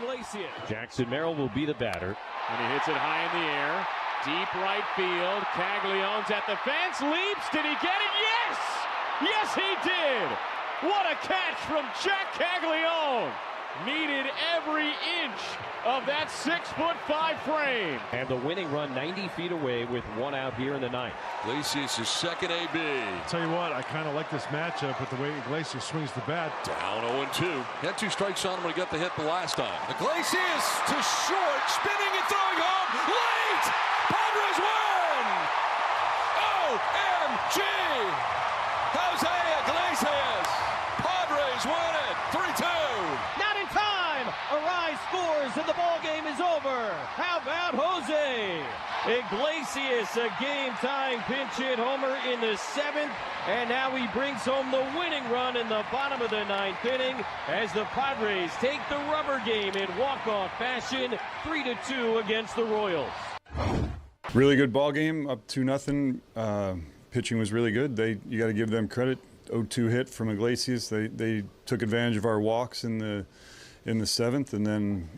Iglesias. Jackson Merrill will be the batter. And he hits it high in the air. Deep right field. Caglianone's at the fence. Leaps. Did he get it? Yes! Yes, he did! What a catch from Jack Caglianone! Needed every inch of that 6'5" frame. And the winning run 90 feet away with one out here in the ninth. Iglesias is second AB. Tell you what, I kind of like this matchup with the way Iglesias swings the bat. Down 0-2. Had 2 strikes on him when he got the hit the last time. Iglesias to short, spinning and throwing home. Late! Padres win! OMG! Jose Iglesias! Padres win it! 3-2! Not in time! Arise scores and the ball game is over. How about Jose? Iglesias, a game-tying pinch hit homer in the 7th, and now he brings home the winning run in the bottom of the 9th inning as the Padres take the rubber game in walk-off fashion, 3-2 against the Royals. Really good ball game, up 2-0. Pitching was really good. You got to give them credit. 0-2 hit from Iglesias. They took advantage of our walks in the 7th, and then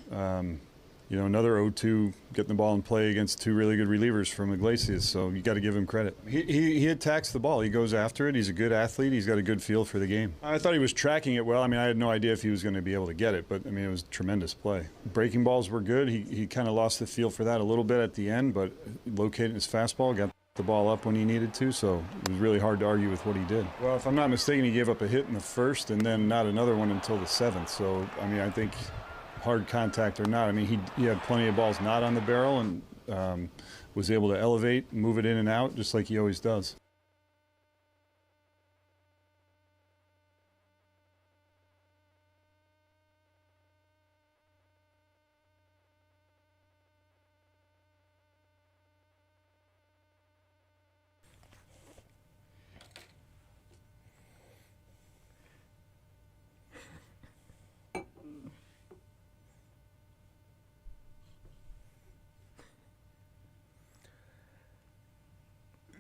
another 0-2 getting the ball in play against 2 really good relievers from Iglesias. So you got to give him credit. He attacks the ball. He goes after it. He's a good athlete. He's got a good feel for the game. I thought he was tracking it well. I mean, I had no idea if he was going to be able to get it, but I mean, it was tremendous play. Breaking balls were good. He kind of lost the feel for that a little bit at the end, but located his fastball, got the ball up when he needed to, so it was really hard to argue with what he did. Well, if I'm not mistaken, he gave up a hit in the 1st and then not another one until the 7th. So, I mean, I think hard contact or not, I mean, he had plenty of balls not on the barrel and was able to elevate, move it in and out, just like he always does.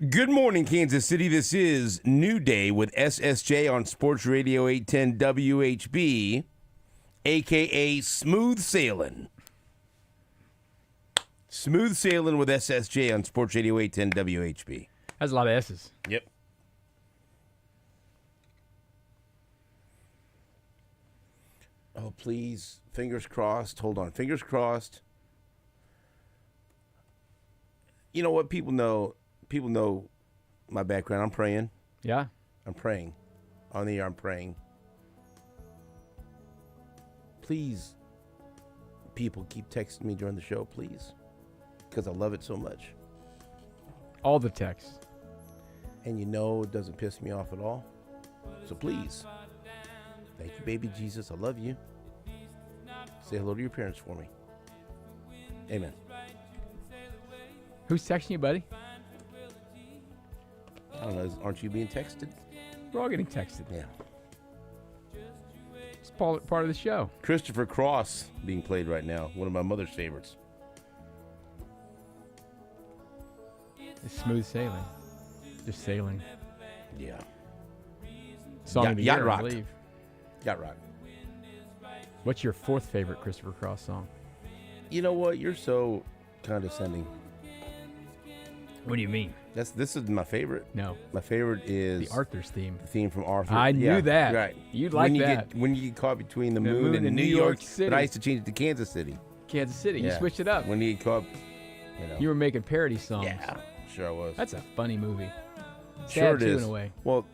Good morning, Kansas City. This is New Day with SSJ on Sports Radio 810 WHB, a.k.a. Smooth Sailing. Smooth Sailing with SSJ on Sports Radio 810 WHB. That's a lot of S's. Yep. Oh, please. Fingers crossed. Hold on. Fingers crossed. You know what? People know my background. I'm praying. Yeah? I'm praying. On the air, I'm praying. Please, people, keep texting me during the show, please. Because I love it so much. All the texts. And it doesn't piss me off at all. So please. Thank you, baby Jesus. I love you. Say hello to your parents for me. Amen. Who's texting you, buddy? I don't know. Aren't you being texted? We're all getting texted. Yeah. It's part of the show. Christopher Cross being played right now. One of my mother's favorites. It's Smooth Sailing. Just sailing. Yeah. Song of the Yacht year, Rock. I believe. Yacht Rock. What's your 4th favorite Christopher Cross song? You know what? You're so condescending. What do you mean? This is my favorite. No. My favorite is The Arthur's theme. the theme from Arthur. I knew that. Right. You'd like that. When you get caught between the moon and New York City. But I used to change it to Kansas City. Kansas City. You Yeah. switched it up. When you get caught, You were making parody songs. Yeah, sure I was. That's a funny movie. sure Sad it too, is. in a way. Well,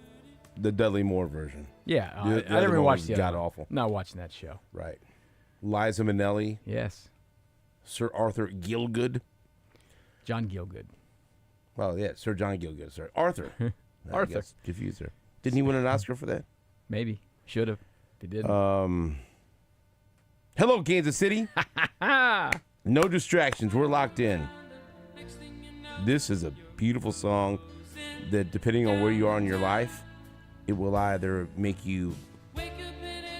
the Dudley Moore version. Yeah. The I other never even one watched was the other one. god-awful. Not watching that show. Right. Liza Minnelli. Yes. Sir Arthur Gilgood. John Gielgud. Well, yeah, Sir John Gilgood. Sorry. Arthur. I Arthur. guess, confused her. Didn't he win an Oscar for that? Maybe. Should have. If he didn't. Hello, Kansas City. No distractions. We're locked in. This is a beautiful song that, depending on where you are in your life, it will either make you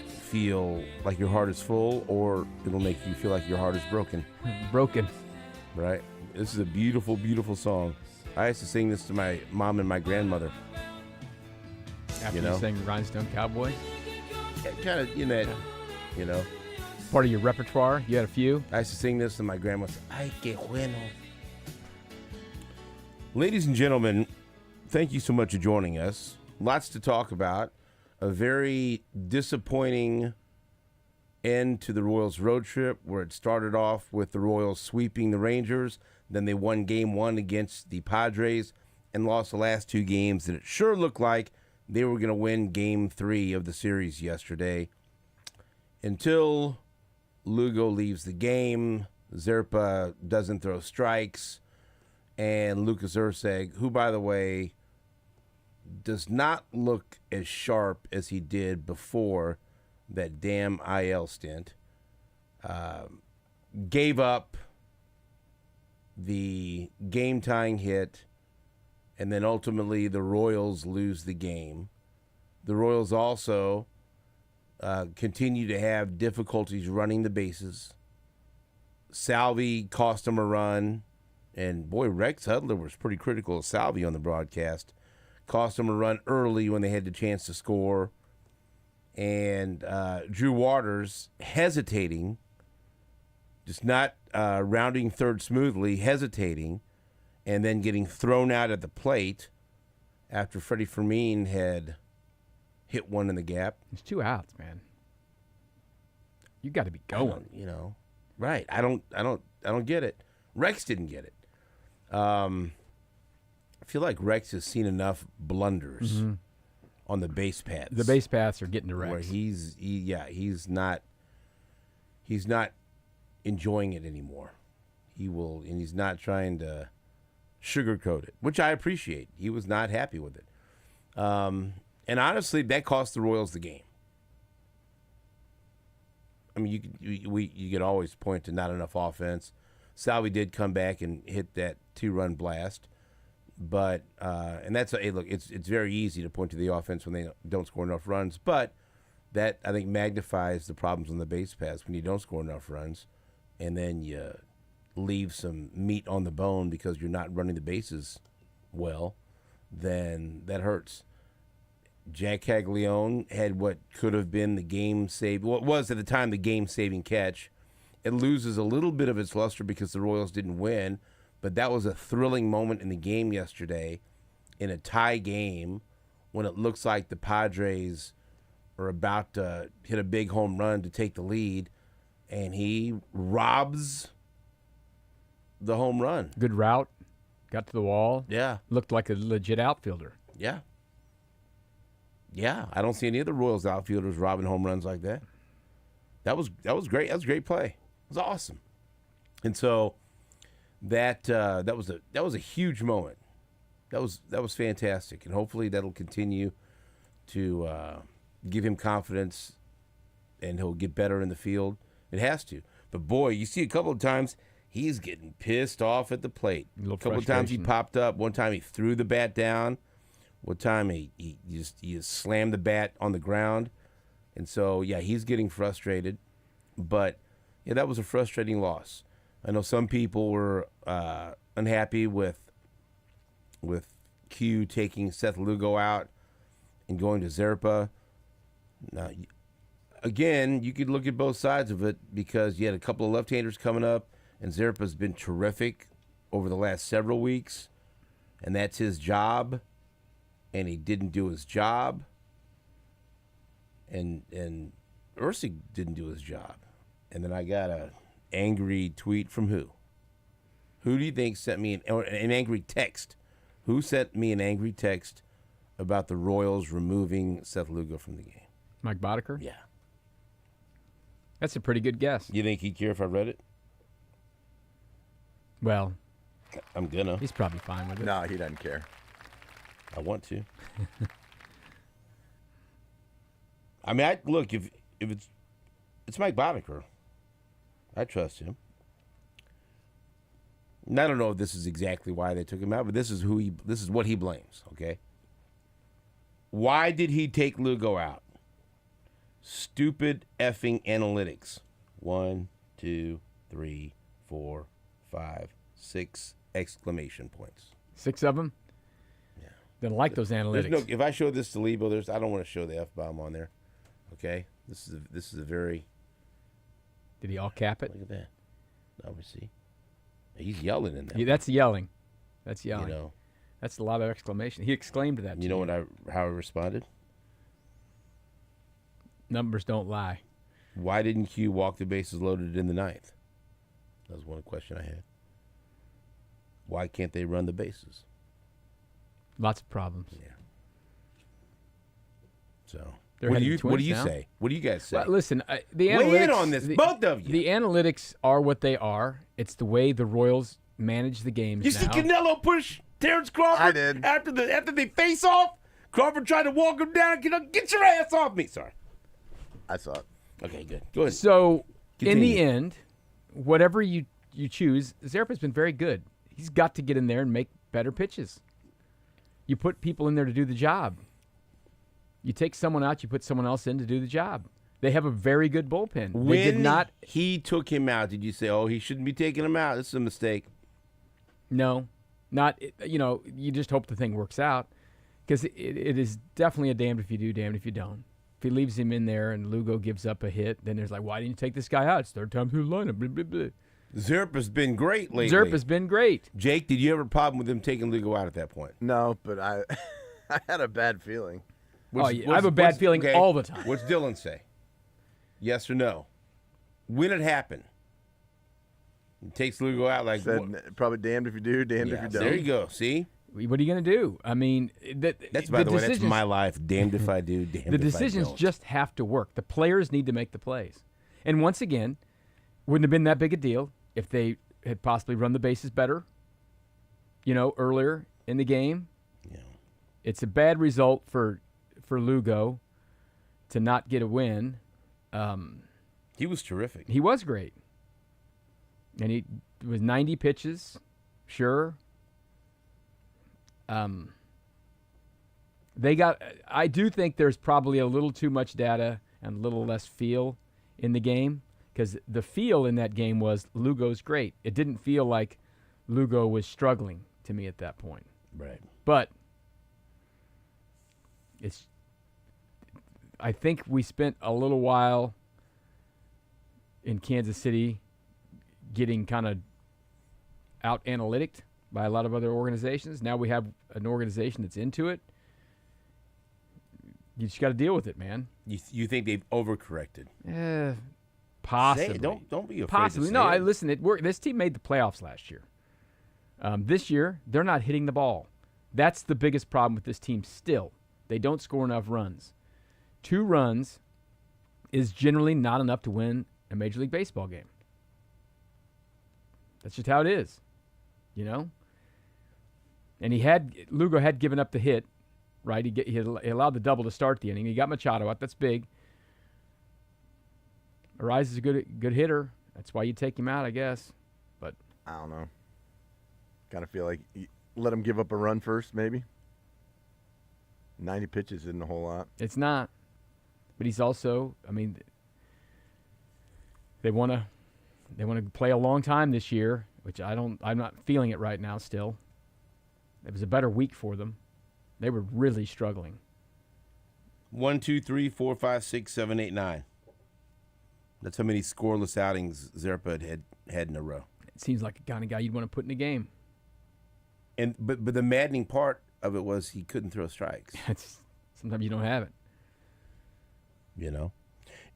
feel like your heart is full, or it'll make you feel like your heart is broken. Broken. Right? This is a beautiful, beautiful song. I used to sing this to my mom and my grandmother. After you sang Rhinestone Cowboy? Yeah, kind of, you know. Part of your repertoire? You had a few? I used to sing this, and my grandma said, "Ay, qué bueno." Ladies and gentlemen, thank you so much for joining us. Lots to talk about. A very disappointing end to the Royals road trip, where it started off with the Royals sweeping the Rangers. Then they won Game 1 against the Padres and lost the last 2 games. And it sure looked like they were going to win Game 3 of the series yesterday. Until Lugo leaves the game, Zerpa doesn't throw strikes, and Lucas Erceg, who, by the way, does not look as sharp as he did before that damn IL stint, gave up the game-tying hit, and then ultimately the Royals lose the game. The Royals also continue to have difficulties running the bases. Salvi cost them a run, and boy, Rex Hudler was pretty critical of Salvi on the broadcast. Cost them a run early when they had the chance to score. And Drew Waters hesitating, just not rounding third smoothly, hesitating, and then getting thrown out at the plate after Freddie Fermin had hit one in the gap. There's 2 outs, man. You got to be going. Right. I don't get it. Rex didn't get it. I feel like Rex has seen enough blunders on the base paths. The base paths are getting to Rex. Where he's not enjoying it anymore. And he's not trying to sugarcoat it, which I appreciate. He was not happy with it. And honestly, that cost the Royals the game. I mean, you could always point to not enough offense. Salvi did come back and hit that 2-run blast, but and that's look. It's very easy to point to the offense when they don't score enough runs, but that I think magnifies the problems on the base paths when you don't score enough runs, and then you leave some meat on the bone because you're not running the bases well. Then that hurts. Jack Caglione had what could have been the game-saving, what was at the time the game-saving catch. It loses a little bit of its luster because the Royals didn't win, but that was a thrilling moment in the game yesterday in a tie game when it looks like the Padres are about to hit a big home run to take the lead, and he robs the home run. Good route. Got to the wall. Yeah. Looked like a legit outfielder. Yeah. Yeah, I don't see any of the Royals outfielders robbing home runs like that. That was great. That was a great play. It was awesome. And so that was a huge moment. That was fantastic, and hopefully that'll continue to give him confidence, and he'll get better in the field. It has to. But boy, you see a couple of times he's getting pissed off at the plate. A couple of times he popped up. One time he threw the bat down. One time he just slammed the bat on the ground. And so, yeah, he's getting frustrated. But, yeah, that was a frustrating loss. I know some people were unhappy with Q taking Seth Lugo out and going to Zerpa. Now, again, you could look at both sides of it because you had a couple of left-handers coming up, and Zerpa's been terrific over the last several weeks, and that's his job. And he didn't do his job, and Erceg didn't do his job. And then I got an angry tweet from who? Who do you think sent me an angry text? Who sent me an angry text about the Royals removing Seth Lugo from the game? Mike Boddicker? Yeah. That's a pretty good guess. You think he'd care if I read it? Well, I'm gonna. He's probably fine with it. No, he doesn't care. I want to. I mean, look, if it's Mike Boddicker, I trust him. And I don't know if this is exactly why they took him out, but this is what he blames, okay? Why did he take Lugo out? Stupid effing analytics. 1, 2, 3, 4, 5, 6 exclamation points. 6 of them? Yeah. They don't like those analytics. If I show this to Leabo, I don't want to show the F-bomb on there. Okay? This is a very Did he all cap it? Look at that. Now we see. He's yelling in there. Yeah, that's yelling. That's yelling. You know. That's a lot of exclamation. He exclaimed that. You know how I responded? Numbers don't lie. Why didn't Q walk the bases loaded in the ninth? That was one question I had. Why can't they run the bases? Lots of problems. Yeah. So, They're what do heading you Twins now. say? What do you guys say? Well, listen, the Weigh analytics in on this, both of you. The analytics are what they are. It's the way the Royals manage the games You now. see Canelo push Terrence Crawford? I did. After they face off, Crawford tried to walk him down. Get your ass off me. Sorry. I saw it. Okay, good. Go ahead. So, in the Continue. end, whatever you choose, Zerpa's been very good. He's got to get in there and make better pitches. You put people in there to do the job. You take someone out, you put someone else in to do the job. They have a very good bullpen. They When did not. he took him out, did you say, "Oh, he shouldn't be taking him out"? This is a mistake. No, not. You just hope the thing works out, because it is definitely a damned if you do, damned if you don't. If he leaves him in there and Lugo gives up a hit, then there's like, why didn't you take this guy out? It's third time through the lineup. Blah, blah, blah. Zerpa's been great lately. Zerpa's been great. Jake, did you have a problem with him taking Lugo out at that point? No, but I had a bad feeling. I have a bad feeling all the time. What's Dylan say? Yes or no? When it happened, he takes Lugo out like Said probably damned if you do, damned if you don't. There you go. See, What are you going to do? I mean, that's by the way, that's my life. Damned if I do, damned if I don't. The decisions just have to work. The players need to make the plays. And once again, wouldn't have been that big a deal if they had possibly run the bases better, earlier in the game. Yeah. It's a bad result for Lugo to not get a win. He was terrific. He was great. And it was 90 pitches, sure. I do think there's probably a little too much data and a little less feel in the game, because the feel in that game was Lugo's great. It didn't feel like Lugo was struggling to me at that point. Right. But I think we spent a little while in Kansas City getting kind of out analyticked by a lot of other organizations. Now we have an organization that's into it. You just got to deal with it, man. You think they've overcorrected? Possibly. Say it. Don't be afraid Possibly. to say No, it. listen. This team made the playoffs last year. This year, they're not hitting the ball. That's the biggest problem with this team still. They don't score enough runs. 2 runs is generally not enough to win a Major League Baseball game. That's just how it is, And Lugo had given up the hit, right? He allowed the double to start the inning. He got Machado out. That's big. Arise is a good hitter. That's why you take him out, I guess. But I don't know. Kind of feel like you let him give up a run first, maybe. 90 pitches isn't a whole lot. it's not. But he's also, they want to play a long time this year, which I'm not feeling it right now still. It was a better week for them. They were really struggling. 1, 2, 3, 4, 5, 6, 7, 8, 9. That's how many scoreless outings Zerpa had in a row. It seems like the kind of guy you'd want to put in a game. And but the maddening part of it was he couldn't throw strikes. Sometimes you don't have it.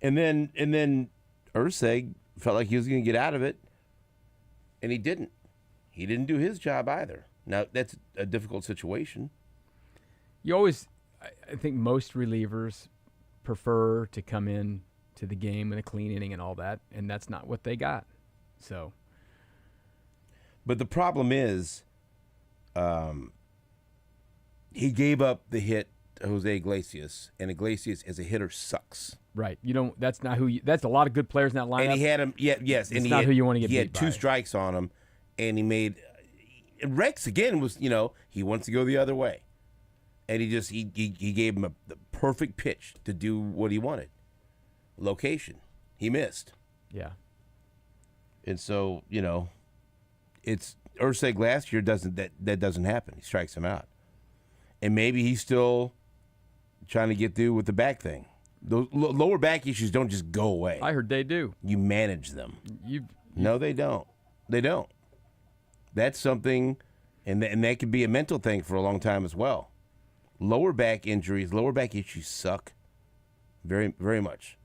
And then Urseg felt like he was going to get out of it, and he didn't. He didn't do his job either. Now, that's a difficult situation. I think most relievers prefer to come in to the game in a clean inning and all that, and that's not what they got. So, But the problem is he gave up the hit to Jose Iglesias, and Iglesias as a hitter sucks. right, that's not that's a lot of good players in that lineup. And he had him, It's and not who you want to get He beat had 2 by. strikes on him, and he made Rex again was he wants to go the other way, and he gave him the perfect pitch to do what he wanted. Location, he missed, Yeah. and so it's Urseg last year that doesn't happen. He strikes him out, and maybe he's still trying to get through with the back thing. Those lower back issues don't just go away. I heard they do. You manage them. You No, they don't. They don't. That's something, and that could be a mental thing for a long time as well. Lower back injuries, lower back issues suck very, very much.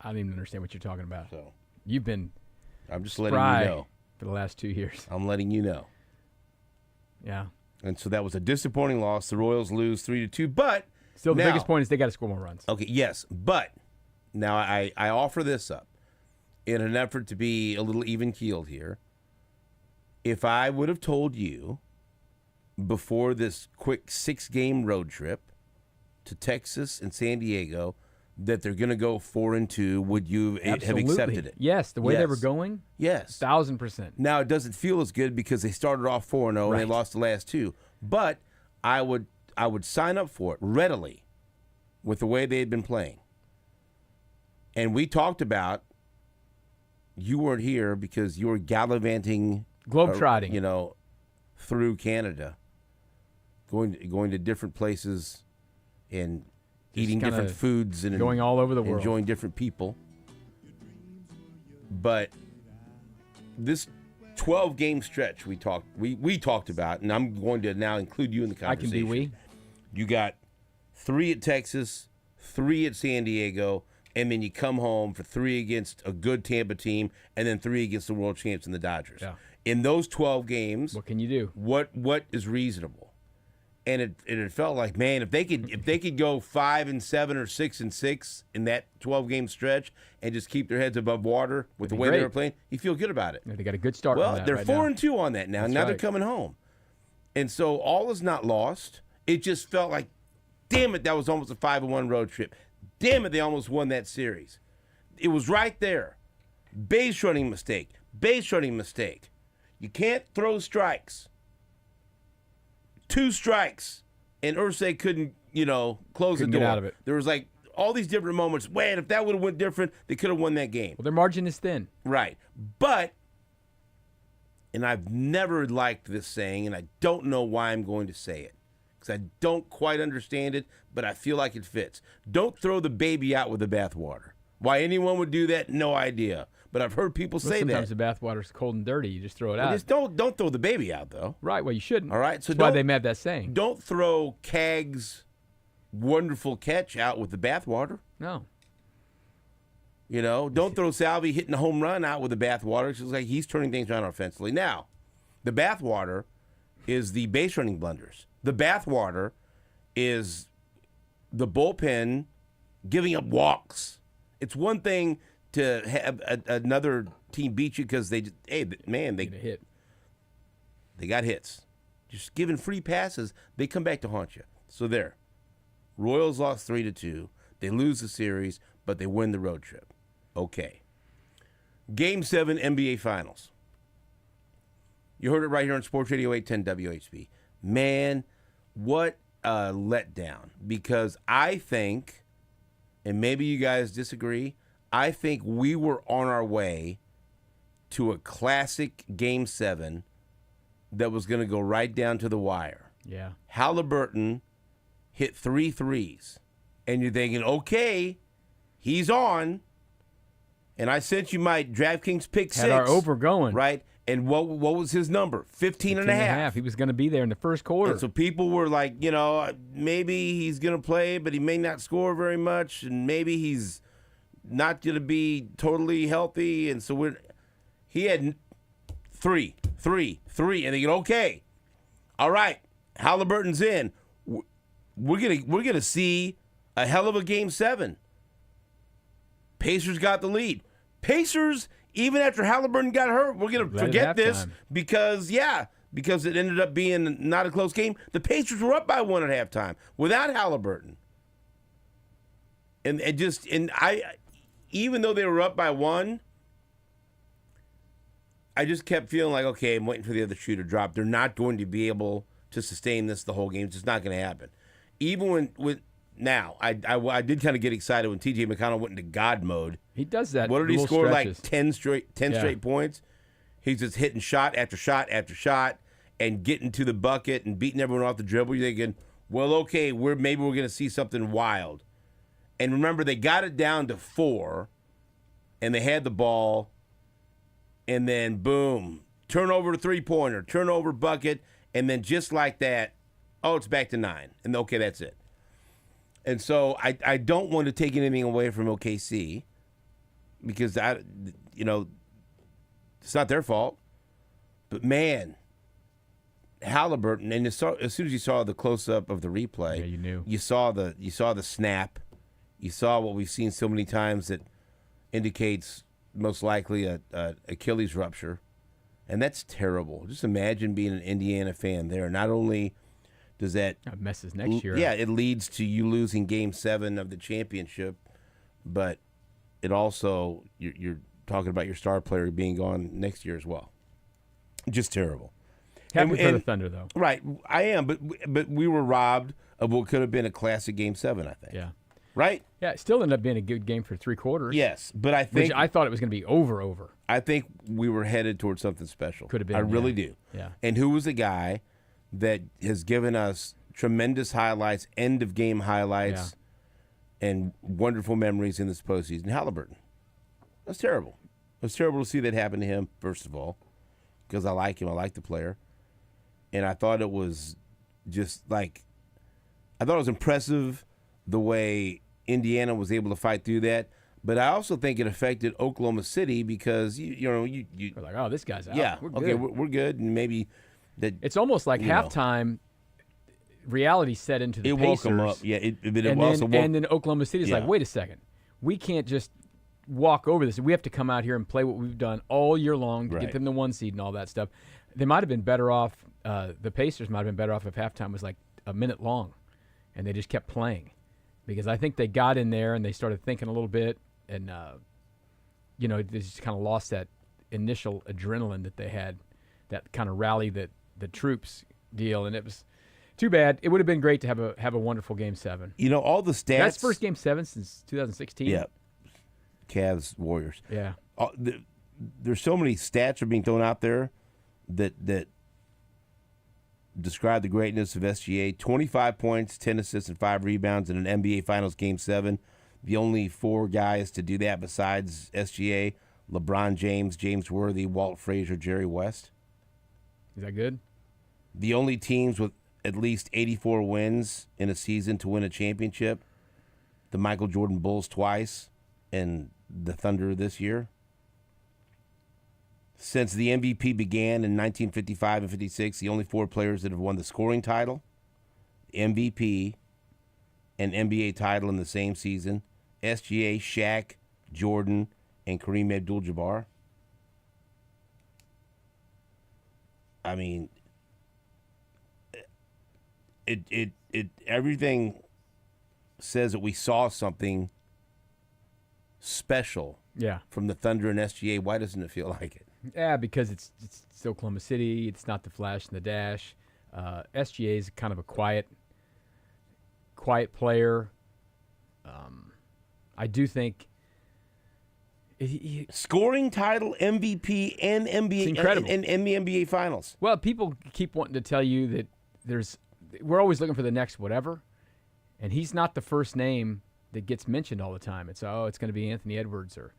I don't even understand what you're talking about. So You've been I'm just letting spry you know. for the last 2 years. I'm letting you know. Yeah. And so that was a disappointing loss. The Royals lose 3-2, but Still, the now, biggest point is they got to score more runs. Okay, yes, but now I offer this up in an effort to be a little even-keeled here. If I would have told you before this quick 6-game road trip to Texas and San Diego that they're going to go 4-2, would you have accepted it? Yes, the way they Yes. were going, Yes. 1,000%. Now, it doesn't feel as good because they started off 4-0 and they lost the last 2. But I would sign up for it readily with the way they had been playing. And we talked about, you weren't here because you were gallivanting, globetrotting, through Canada, going to different places and eating different foods and going all over the world, enjoying different people. But this 12-game stretch we talked about, and I'm going to now include you in the conversation. I can be we. You got 3 at Texas, 3 at San Diego, and then you come home for 3 against a good Tampa team, and then 3 against the world champs and the Dodgers. Yeah. In those 12 games, What can you do? what is reasonable? And it felt like, man, if they could go 5-7 or 6-6 in that 12-game stretch and just keep their heads above water with the way they were playing, you feel good about it. Yeah, they got a good start. Well, on that they're right 4-2 on that now. That's Now they're right. coming home, and so all is not lost. It just felt like, damn it, that was almost a 5-1 road trip. Damn it, they almost won that series. It was right there. Base running mistake. You can't throw strikes. 2 strikes, and Irsay couldn't, close the door. Get out of it. There was like all these different moments. Man, if that would have went different, they could have won that game. Well, their margin is thin. Right. But, and I've never liked this saying, and I don't know why I'm going to say it, because I don't quite understand it, but I feel like it fits. Don't throw the baby out with the bathwater. Why anyone would do that, no idea. But I've heard people say Sometimes that. the bathwater's cold and dirty. You just throw it out. Just don't throw the baby out, though. Right. Well, you shouldn't. All right. So That's why they made that saying. Don't throw Cag's wonderful catch out with the bathwater. No. Don't throw Salvi hitting a home run out with the bathwater. It's just like he's turning things around offensively. Now, the bathwater is the base running blunders. The bathwater is the bullpen giving up walks. It's one thing to have another team beat you because they hit. They got hits. Just giving free passes, they come back to haunt you. So there. Royals lost 3-2. They lose the series, but they win the road trip. Okay. Game 7 NBA Finals. You heard it right here on Sports Radio 810 WHB. Man, what a letdown. Because I think, and maybe you guys disagree, I think we were on our way to a classic Game 7 that was going to go right down to the wire. Yeah. Halliburton hit 3 threes. And you're thinking, okay, he's on. And I sent you my DraftKings pick 6. Had our over going. Right? And what was his number? 15 and a half. He was going to be there in the first quarter. And so people were like, maybe he's going to play, but he may not score very much. And maybe he's not going to be totally healthy. And so he had 3. And they go, okay, all right, Halliburton's in. We're gonna see a hell of a Game 7. Pacers got the lead. Pacers, even after Halliburton got hurt, we're gonna forget this because it ended up being not a close game. The Pacers were up by 1 at halftime without Halliburton, and even though they were up by 1. I just kept feeling like, okay, I'm waiting for the other shoe to drop. They're not going to be able to sustain this the whole game. It's just not going to happen. Even now, I did kind of get excited when T.J. McConnell went into God mode. He does that. What did he score? Stretches. Like 10 straight points? He's just hitting shot after shot after shot and getting to the bucket and beating everyone off the dribble. You're thinking, well, okay, maybe we're going to see something wild. And remember, they got it down to 4, and they had the ball, and then boom, turnover, 3-pointer, turnover, bucket, and then just like that, it's back to 9. And okay, that's it. And so I don't want to take anything away from OKC because it's not their fault. But man, Halliburton, and as soon as you saw the close up of the replay, yeah, you knew. You saw the snap, you saw what we've seen so many times that indicates most likely a Achilles rupture, and that's terrible. Just imagine being an Indiana fan there. Not only does that messes next year. Yeah, it leads to you losing Game 7 of the championship, but it also you're talking about your star player being gone next year as well. Just terrible. Happy for the Thunder, though. Right, I am, but we were robbed of what could have been a classic Game 7, I think. Yeah. Right? Yeah, it still ended up being a good game for 3 quarters. Yes, but I think... Which I thought it was going to be over. I think we were headed towards something special. Could have been. I really do. Yeah. And who was the guy that has given us tremendous highlights, end-of-game highlights, and wonderful memories in this postseason? Halliburton. That's terrible. It was terrible to see that happen to him, first of all, because I like him. I like the player. And I thought it was just like... I thought it was impressive the way Indiana was able to fight through that. But I also think it affected Oklahoma City because, We're like, oh, this guy's out. Yeah, we're good. okay, we're good. And maybe... It's almost like halftime reality set into the Pacers. It woke them up. Yeah, and then Oklahoma City's like, wait a second. We can't just walk over this. We have to come out here and play what we've done all year long to get them the 1 seed and all that stuff. They might have been better off, the Pacers might have been better off if halftime was like a minute long and they just kept playing. Because I think they got in there and they started thinking a little bit and, they just kind of lost that initial adrenaline that they had, that kind of rally that the troops deal, and it was too bad. It would have been great to have a wonderful Game 7. All the stats. That's first Game 7 since 2016. Yeah, Cavs, Warriors. Yeah, there's so many stats are being thrown out there that describe the greatness of SGA. 25 points, 10 assists, and 5 rebounds in an NBA Finals Game 7. The only 4 guys to do that besides SGA: LeBron James, James Worthy, Walt Frazier, Jerry West. Is that good? The only teams with at least 84 wins in a season to win a championship: the Michael Jordan Bulls twice and the Thunder this year. Since the MVP began in 1955 and 56, the only 4 players that have won the scoring title, MVP, and NBA title in the same season: SGA, Shaq, Jordan, and Kareem Abdul-Jabbar. I mean, it everything says that we saw something special from the Thunder and SGA. Why doesn't it feel like it? Yeah, because it's Oklahoma City. It's not the flash and the dash. SGA is kind of a quiet player. I do think scoring title, MVP, and NBA, incredible. And the NBA Finals. Well, people keep wanting to tell you that we're always looking for the next whatever, and he's not the first name that gets mentioned all the time. It's going to be Anthony Edwards or,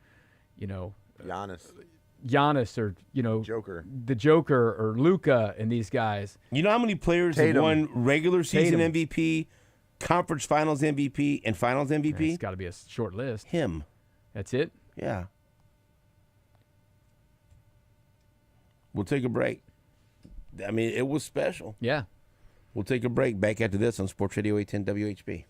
Giannis or Joker, the Joker or Luka and these guys. You know how many players have won regular season MVP, conference finals MVP, and finals MVP? It's got to be a short list. Him. That's it? Yeah. We'll take a break. I mean, it was special. Yeah. We'll take a break. Back after this on Sports Radio 810 WHB.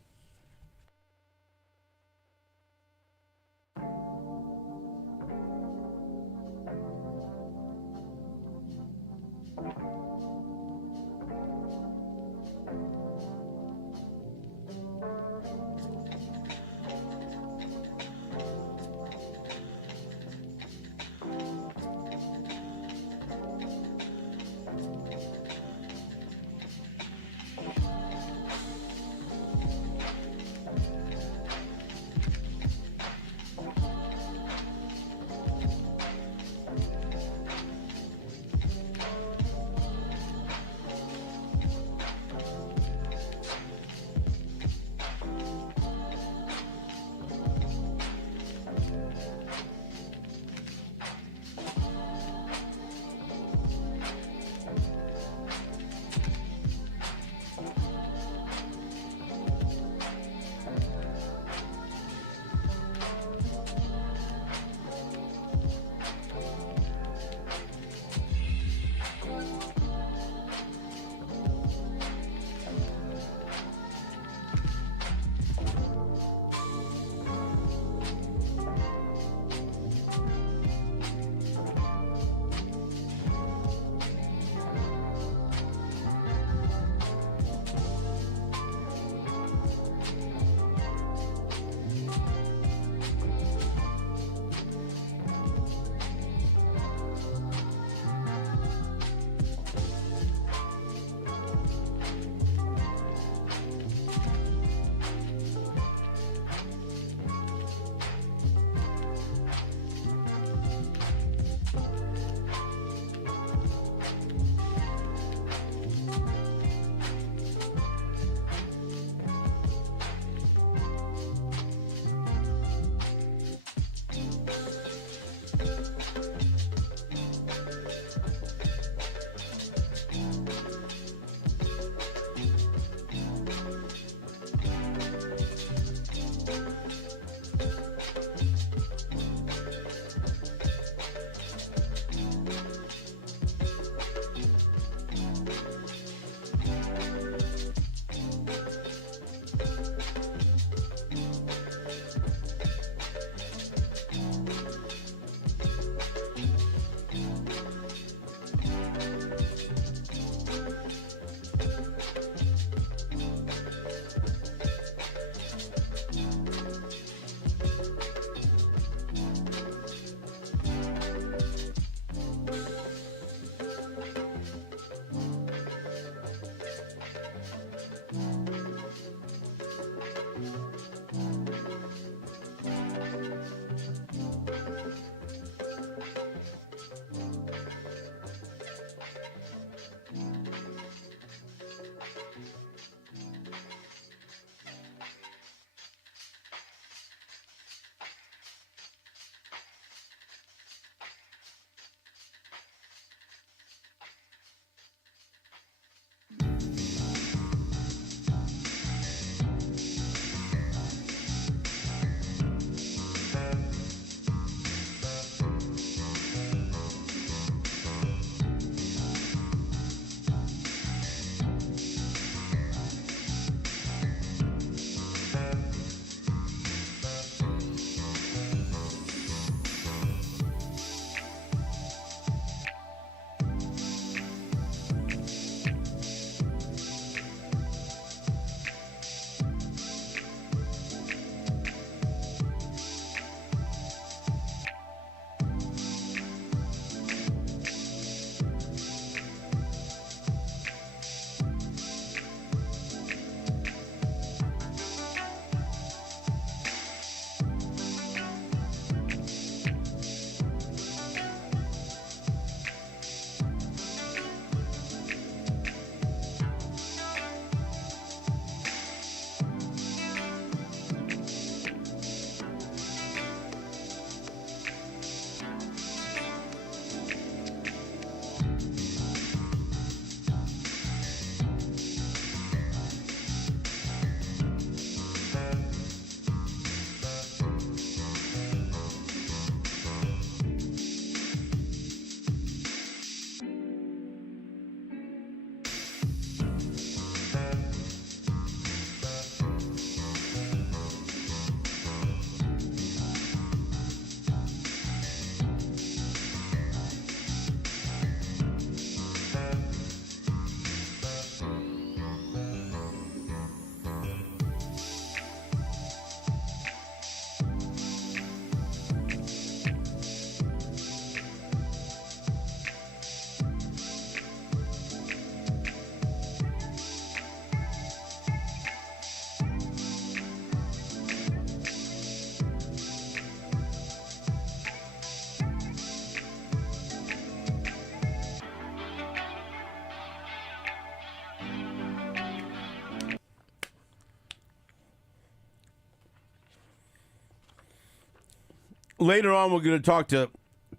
Later on, we're going to talk to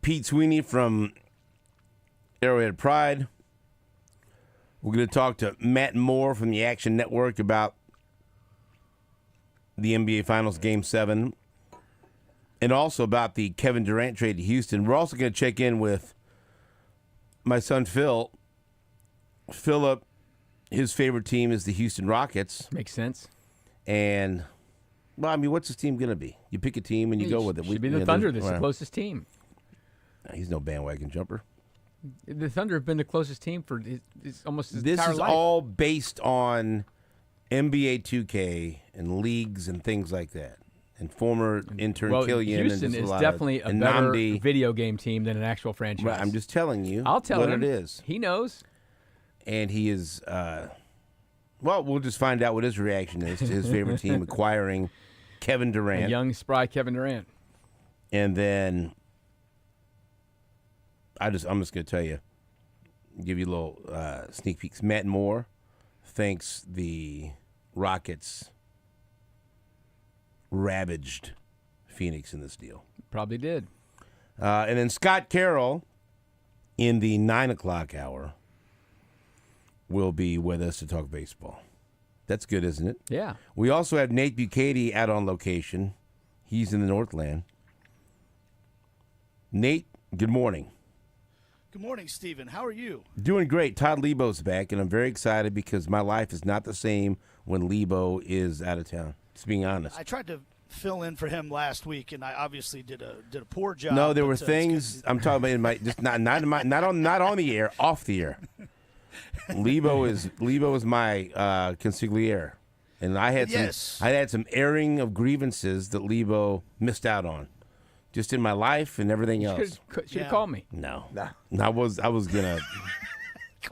Pete Sweeney from Arrowhead Pride. We're going to talk to Matt Moore from the Action Network about the NBA Finals Game 7 and also about the Kevin Durant trade to Houston. We're also going to check in with my son Phil. Philip, his favorite team is the Houston Rockets. Makes sense. And, well, I mean, what's his team going to be? You pick a team and you go with it. Should be the Thunder. That's the closest team. He's no bandwagon jumper. The Thunder have been the closest team for almost his This entire is life. all based on NBA 2K and leagues and things like that. And former intern Killian. Houston is definitely a better video game team than an actual franchise. Right, I'm just telling you I'll tell what him. it is. He knows. And he is, well, we'll just find out what his reaction is to his favorite team acquiring Kevin Durant. A young, spry Kevin Durant. And then I'm just going to tell you, give you a little sneak peeks. Matt Moore thinks the Rockets ravaged Phoenix in this deal. Probably did. And then Scott Carroll in the 9 o'clock hour will be with us to talk baseball. That's good, isn't it? Yeah. We also have Nate Bukaty out on location. He's in the Northland. Nate, good morning. Good morning, Stephen. How are you? Doing great. Todd Leabo's back, and I'm very excited because my life is not the same when Leabo is out of town. Just being honest. I tried to fill in for him last week, and I obviously did a poor job. No, there were things I'm talking about in my just not on the air, off the air. Leabo is my consigliere, and I had some airing of grievances that Leabo missed out on, just in my life and everything else. Should have called me. No. I was gonna.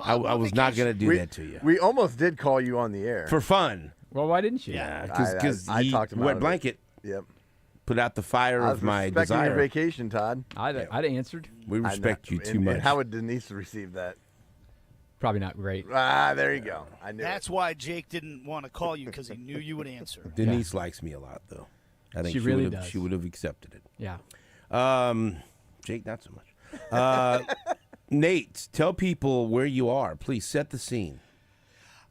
I was not gonna do that to you. We almost did call you on the air for fun. Well, why didn't you? Yeah, because I talked about wet it. blanket. Yep. Put out the fire of my respecting desire. your vacation, Todd. I'd answered. We respect you too much. And how would Denise receive that? Probably not great. There you go. I knew That's why Jake didn't want to call you, because he knew you would answer. Denise likes me a lot, though. I think She really does. She would have accepted it. Yeah. Jake, not so much. Nate, tell people where you are. Please set the scene.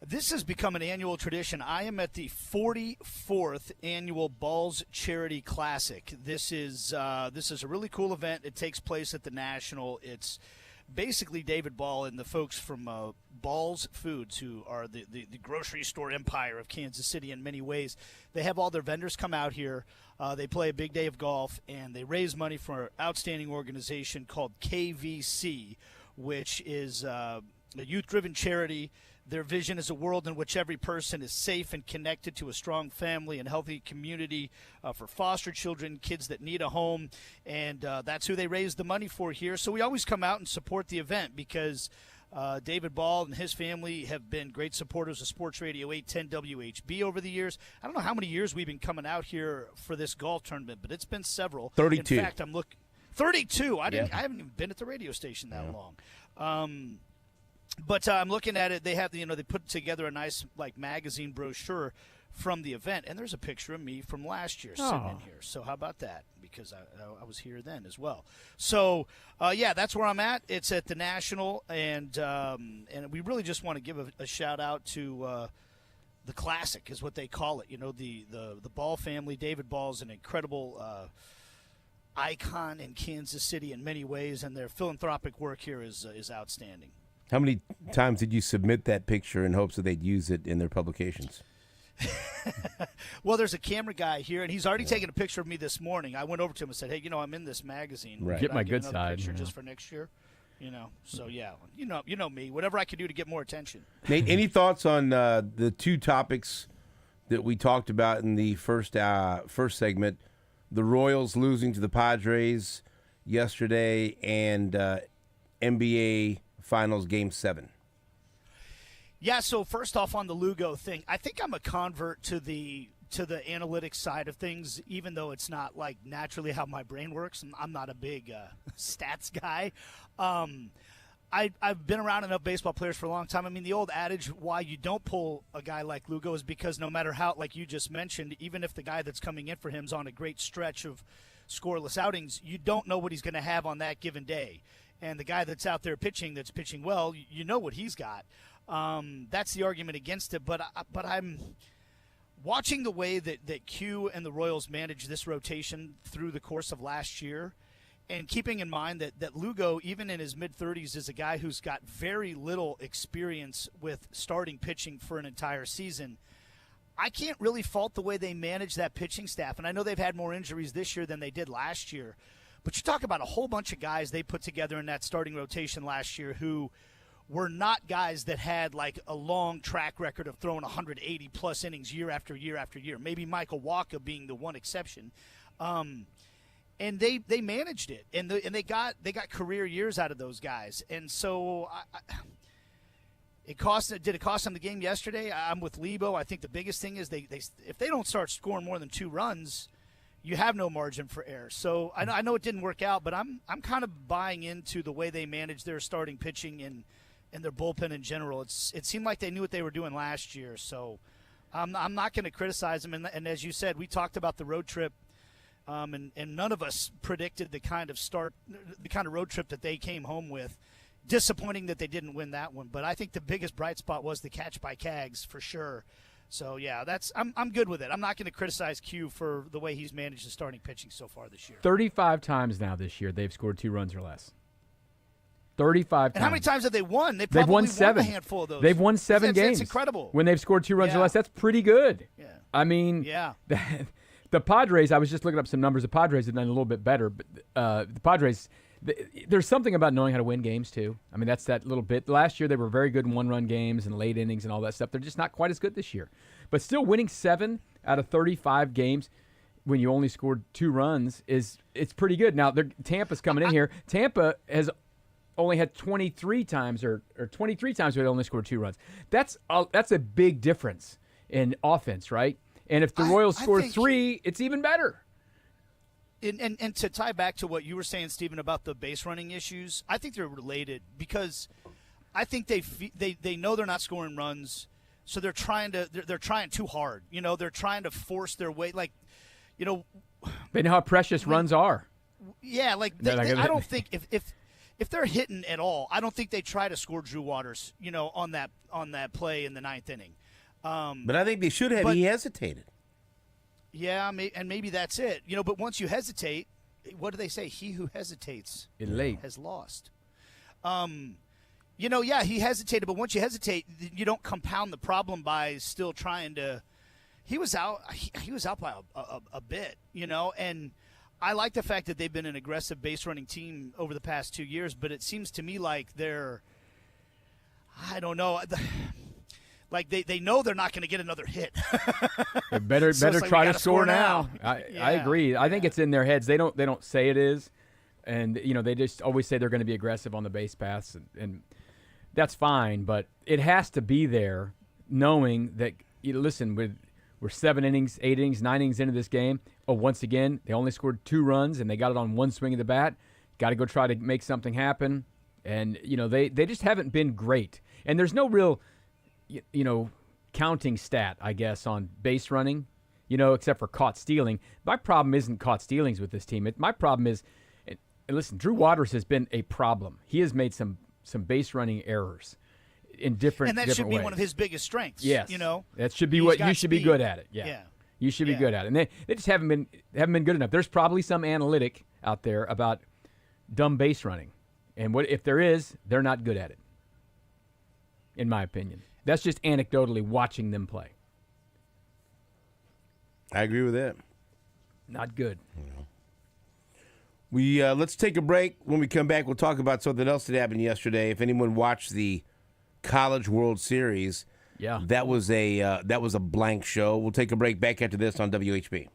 This has become an annual tradition. I am at the 44th annual Balls Charity Classic. This is a really cool event. It takes place at the National. It's basically David Ball and the folks from Ball's Foods, who are the grocery store empire of Kansas City in many ways. They have all their vendors come out here. They play a big day of golf, and they raise money for an outstanding organization called KVC, which is a youth-driven charity. Their vision is a world in which every person is safe and connected to a strong family and healthy community for foster children, kids that need a home, and that's who they raise the money for here. So we always come out and support the event because David Ball and his family have been great supporters of Sports Radio 810 WHB over the years. I don't know how many years we've been coming out here for this golf tournament, but it's been several. 32. In fact, I'm looking 32. I haven't even been at the radio station that long. But I'm looking at it. They have, they put together a nice magazine brochure from the event, and there's a picture of me from last year sitting in here. So how about that? Because I was here then as well. So that's where I'm at. It's at the National, and we really just want to give a shout out to the Classic, is what they call it. The Ball family. David Ball is an incredible icon in Kansas City in many ways, and their philanthropic work here is outstanding. How many times did you submit that picture in hopes that they'd use it in their publications? Well, there's a camera guy here, and he's already taken a picture of me this morning. I went over to him and said, "Hey, I'm in this magazine. Right. Get my good another side. picture just for next year." So you know me. Whatever I can do to get more attention. Nate, any thoughts on the two topics that we talked about in the first segment? The Royals losing to the Padres yesterday, and NBA Finals Game 7. Yeah, so first off on the Lugo thing, I think I'm a convert to the analytics side of things, even though it's not naturally how my brain works. I'm not a big stats guy. I've been around enough baseball players for a long time. I mean, the old adage why you don't pull a guy like Lugo is because no matter how, like you just mentioned, even if the guy that's coming in for him is on a great stretch of scoreless outings, you don't know what he's going to have on that given day. And the guy that's out there pitching, that's pitching well, you know what he's got. That's the argument against it. But I'm watching the way that Q and the Royals managed this rotation through the course of last year, and keeping in mind that Lugo, even in his mid-30s, is a guy who's got very little experience with starting pitching for an entire season. I can't really fault the way they manage that pitching staff. And I know they've had more injuries this year than they did last year. But you talk about a whole bunch of guys they put together in that starting rotation last year who were not guys that had like a long track record of throwing 180-plus innings year after year after year. Maybe Michael Wacha being the one exception. And they managed it, and they got career years out of those guys. And so did it cost them the game yesterday? I'm with Leabo. I think the biggest thing is if they don't start scoring more than 2 runs, you have no margin for error. So I know it didn't work out, but I'm kind of buying into the way they manage their starting pitching and their bullpen in general. It seemed like they knew what they were doing last year. So I'm not going to criticize them. And as you said, we talked about the road trip. And none of us predicted the kind of road trip that they came home with. Disappointing that they didn't win that one, but I think the biggest bright spot was the catch by Cags for sure. So yeah, I'm good with it. I'm not going to criticize Q for the way he's managed the starting pitching so far this year. 35 times now this year they've scored 2 runs or less. 35 times. And how many times have they won? They've won 7. Won a handful of those. They've won 7 games. That's incredible. When they've scored 2 runs or less, that's pretty good. Yeah. I mean, yeah. The Padres, I was just looking up some numbers. The Padres have done a little bit better, but the Padres, there's something about knowing how to win games, too. I mean, that's that little bit. Last year, they were very good in one-run games and late innings and all that stuff. They're just not quite as good this year. But still winning 7 out of 35 games when you only scored 2 runs it's pretty good. Now, Tampa's coming in here. Tampa has only had 23 times or 23 times where they only scored 2 runs. That's a big difference in offense, right? And if the Royals score 3, it's even better. And to tie back to what you were saying, Stephen, about the base running issues, I think they're related because I think they know they're not scoring runs, so they're trying too hard. You know, they're trying to force their way. Like, you know, they know how precious runs are. Yeah, like I don't think if they're hitting at all, I don't think they try to score Drew Waters. You know, on that play in the 9th inning. But I think they should have. He hesitated. Yeah, and maybe that's it. You know, but once you hesitate, what do they say? He who hesitates has lost. You know, yeah, he hesitated, but once you hesitate, you don't compound the problem by still trying to. He was out. He was out by a bit, you know, and I like the fact that they've been an aggressive base running team over the past 2 years, but it seems to me like they're. I don't know. Like they know they're not going to get another hit. They better try to score now. I agree. I think it's in their heads. They don't say it is, and you know they just always say they're going to be aggressive on the base paths, and that's fine. But it has to be there, knowing that. Listen, we're 7 innings, 8 innings, 9 innings into this game. Oh, once again they only scored 2 runs and they got it on 1 swing of the bat. Got to go try to make something happen, and you know they just haven't been great. And there's no real. You know, counting stat, I guess, on base running, you know, except for caught stealing. My problem isn't caught stealings with this team. My problem is, and listen, Drew Waters has been a problem. He has made some base running errors in different ways. And that should be one of his biggest strengths. Yes. You know? That should be what you should be good at it. Yeah. You should be good at it. And they just haven't been good enough. There's probably some analytic out there about dumb base running. And what if there is, they're not good at it, in my opinion. That's just anecdotally watching them play. I agree with that. Not good. We let's take a break. When we come back, we'll talk about something else that happened yesterday. If anyone watched the College World Series, that was a blank show. We'll take a break. Back after this on WHB.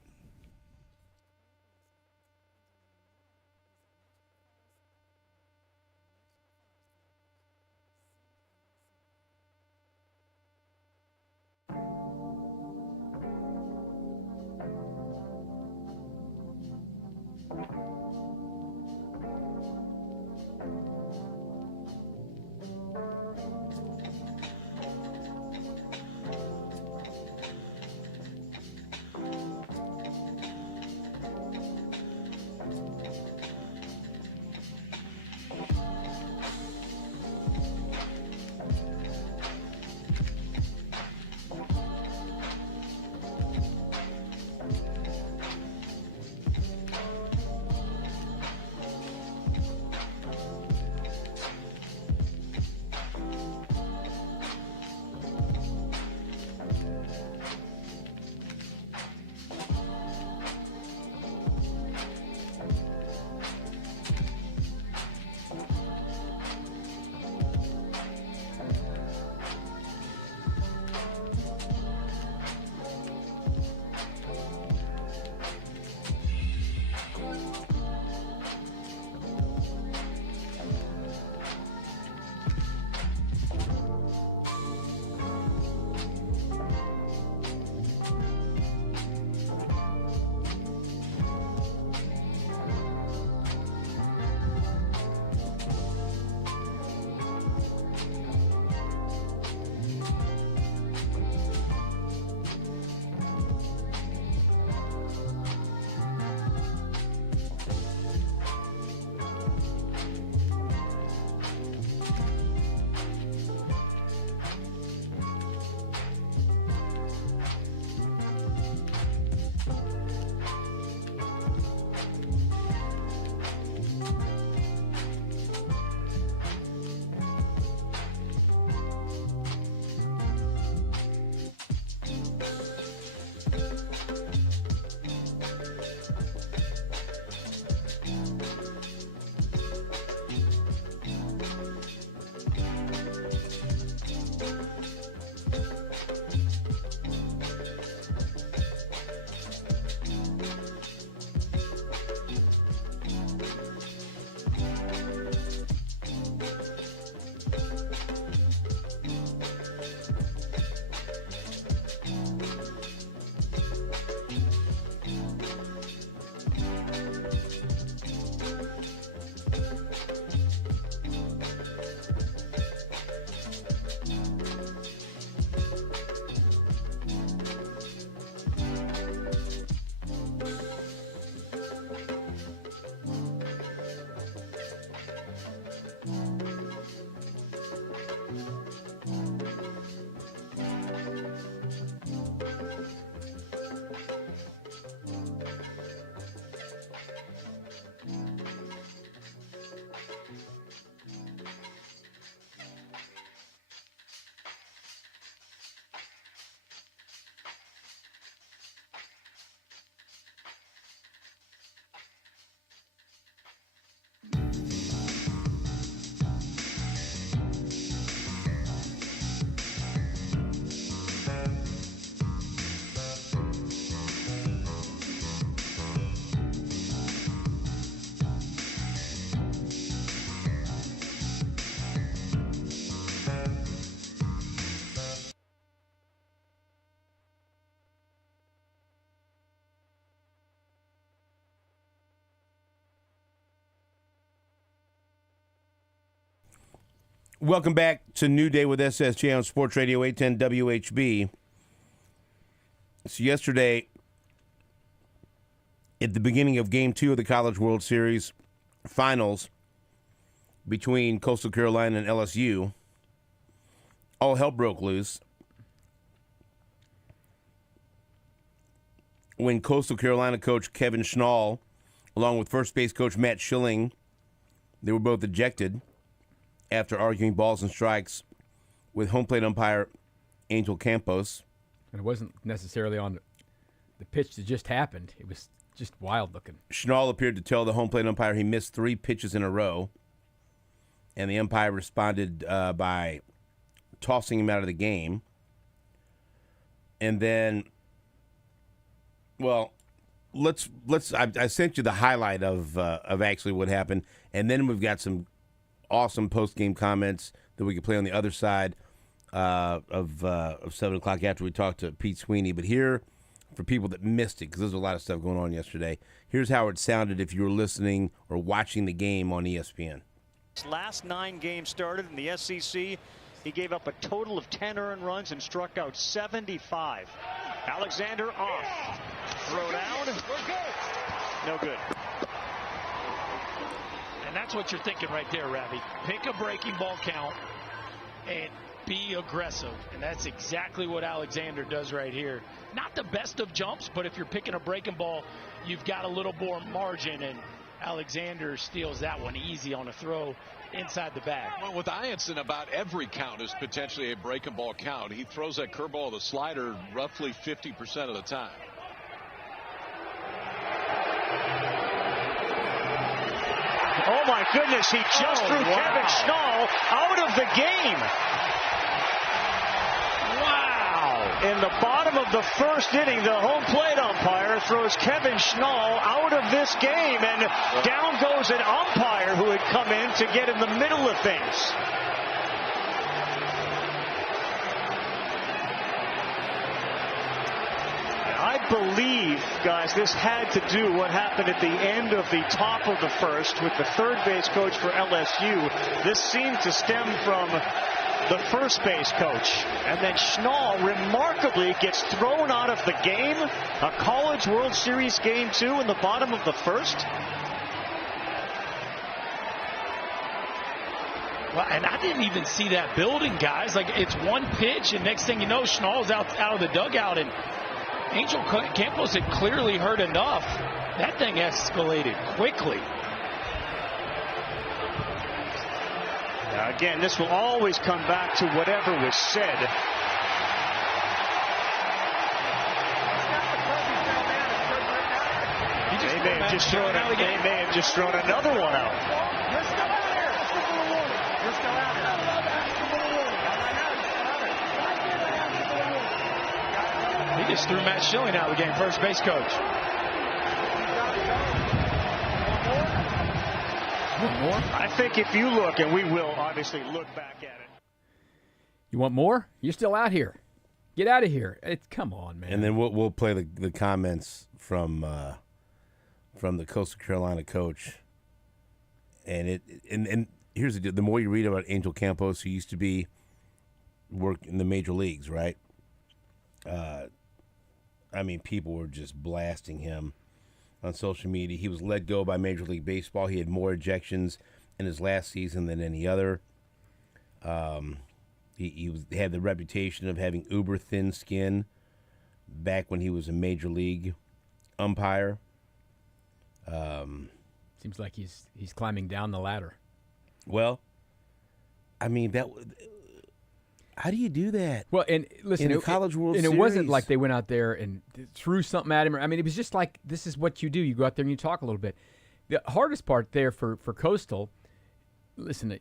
Welcome back to New Day with SSJ on Sports Radio 810 WHB. So yesterday, at the beginning of Game 2 of the College World Series Finals between Coastal Carolina and LSU, all hell broke loose when Coastal Carolina coach Kevin Schnall, along with first base coach Matt Schilling, they were both ejected after arguing balls and strikes with home plate umpire Angel Campos. And it wasn't necessarily on the pitch that just happened. It was just wild looking. Schnall appeared to tell the home plate umpire he missed 3 pitches in a row, and the umpire responded by tossing him out of the game. And then, well, I sent you the highlight of actually what happened, and then we've got some awesome post-game comments that we could play on the other side of 7 o'clock after we talked to Pete Sweeney. But here, for people that missed it, because there's a lot of stuff going on yesterday, here's how it sounded if you were listening or watching the game on ESPN. Last 9 games started in the SEC. He gave up a total of 10 earned runs and struck out 75. Alexander off. Throw down. We're good. No good. And that's what you're thinking right there, Ravi. Pick a breaking ball count and be aggressive. And that's exactly what Alexander does right here. Not the best of jumps, but if you're picking a breaking ball, you've got a little more margin, and Alexander steals that one easy on a throw inside the bag. Well, with Ianson, about every count is potentially a breaking ball count. He throws that curveball, the slider, roughly 50% of the time. Oh, my goodness. He just threw Kevin Schnall out of the game. Wow. In the bottom of the first inning, the home plate umpire throws Kevin Schnall out of this game, and down goes an umpire who had come in to get in the middle of things. I believe, guys, this had to do what happened at the end of the top of the first with the third base coach for LSU. This seemed to stem from the first base coach. And then Schnall remarkably gets thrown out of the game. A College World Series Game 2 in the bottom of the first. Well, and I didn't even see that building, guys. Like, it's one pitch, and next thing you know, Schnall's out of the dugout, and Angel Campos had clearly heard enough. That thing escalated quickly. Now again, this will always come back to whatever was said. They may have just thrown another one out. You're still out here. You're still out here. He just threw Matt Schilling out of the game, first base coach. More? I think if you look, and we will obviously look back at it. You want more? You're still out here. Get out of here. Come on, man. And then we'll play the comments from the Coastal Carolina coach. And here's the deal. The more you read about Angel Campos, who used to work in the major leagues, right? I mean, people were just blasting him on social media. He was let go by Major League Baseball. He had more ejections in his last season than any other. He had the reputation of having uber thin skin back when he was a major league umpire. Seems like he's climbing down the ladder. Well, I mean, how do you do that? Well, and listen, in a College World Series, and it wasn't like they went out there and threw something at him. I mean, it was just like, this is what you do. You go out there and you talk a little bit. The hardest part there for Coastal, listen,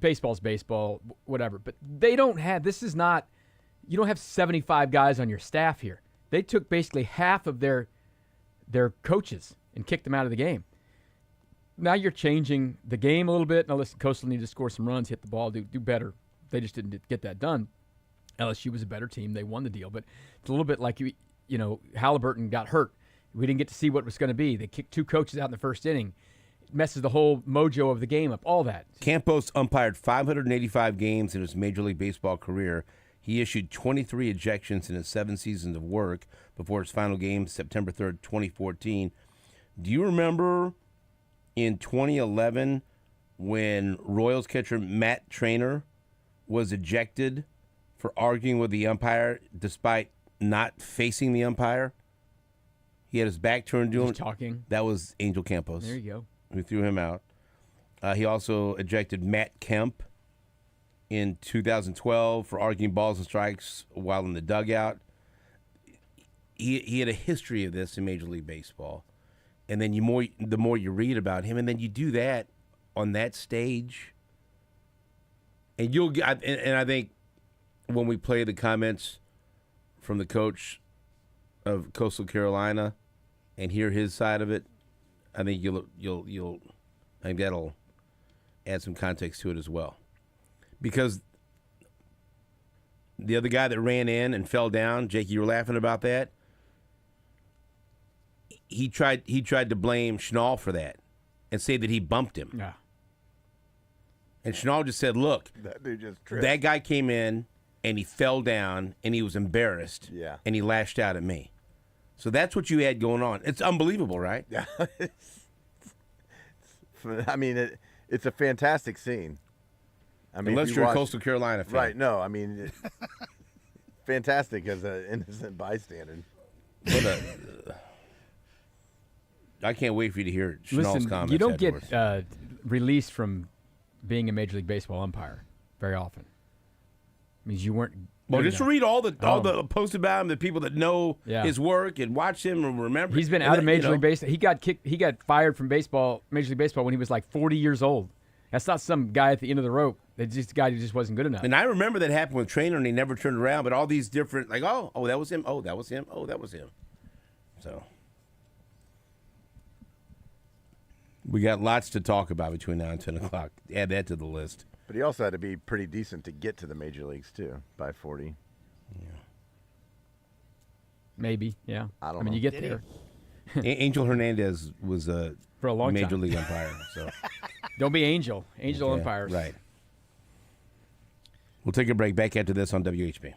baseball's baseball, whatever. But they don't have, you don't have 75 guys on your staff here. They took basically half of their coaches and kicked them out of the game. Now you're changing the game a little bit. Now listen, Coastal needed to score some runs, hit the ball, do better. They just didn't get that done. LSU was a better team. They won the deal. But it's a little bit like, Halliburton got hurt. We didn't get to see what it was going to be. They kicked 2 coaches out in the first inning. messes the whole mojo of the game up. All that. Campos umpired 585 games in his Major League Baseball career. He issued 23 ejections in his 7 seasons of work before his final game, September 3rd, 2014. Do you remember in 2011 when Royals catcher Matt Traynor was ejected for arguing with the umpire despite not facing the umpire? He had his back turned to him. Talking. That was Angel Campos. There you go. We threw him out. He also ejected Matt Kemp in 2012 for arguing balls and strikes while in the dugout. He had a history of this in Major League Baseball. And then the more you read about him, and then you do that on that stage, and I think when we play the comments from the coach of Coastal Carolina and hear his side of it, I think I think that'll add some context to it as well. Because the other guy that ran in and fell down, Jake, you were laughing about that. He tried to blame Schnall for that and say that he bumped him. Yeah. And Schnall just said, look, that dude just tripped. That guy came in and he fell down and he was embarrassed. Yeah. And he lashed out at me. So that's what you had going on. It's unbelievable, right? Yeah. I mean, it's a fantastic scene. I mean, unless you're a Coastal Carolina fan. Right, no, I mean, fantastic as an innocent bystander. I can't wait for you to hear Schnall's comments. You don't afterwards. get released from being a Major League Baseball umpire very often. It means you weren't. Well, just read all the posts about him, the people that know his work and watch him and remember. He's been out of Major League Baseball. He got fired from Major League Baseball when he was like 40 years old. That's not some guy at the end of the rope. That's just a guy who just wasn't good enough. And I remember that happened with Traynor, and he never turned around. But all these different, like, oh, that was him. Oh, that was him. Oh, that was him. So we got lots to talk about between now and 10 o'clock. Add that to the list. But he also had to be pretty decent to get to the major leagues, too, by 40. Yeah. Maybe, yeah. I mean, know. you get there. Angel Hernandez was a for a long Major time. League umpire. So don't be Angel okay, umpires. Right. We'll take a break. Back after this on WHB.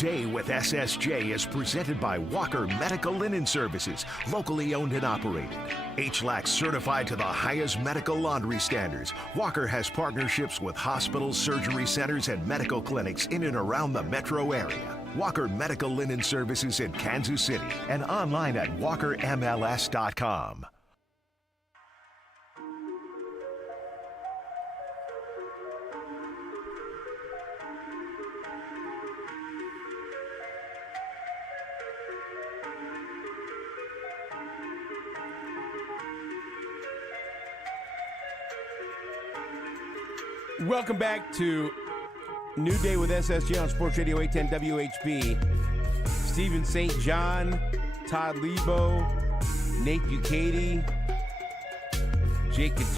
Day with SSJ is presented by Walker Medical Linen Services, locally owned and operated. HLAC certified to the highest medical laundry standards. Walker has partnerships with hospitals, surgery centers, and medical clinics in and around the metro area. Walker Medical Linen Services in Kansas City and online at walkermls.com. Welcome back to New Day with SSJ on Sports Radio 810 WHB. Stephen St. John, Todd Leabo, Nate Bucati, Jake Gutierrez.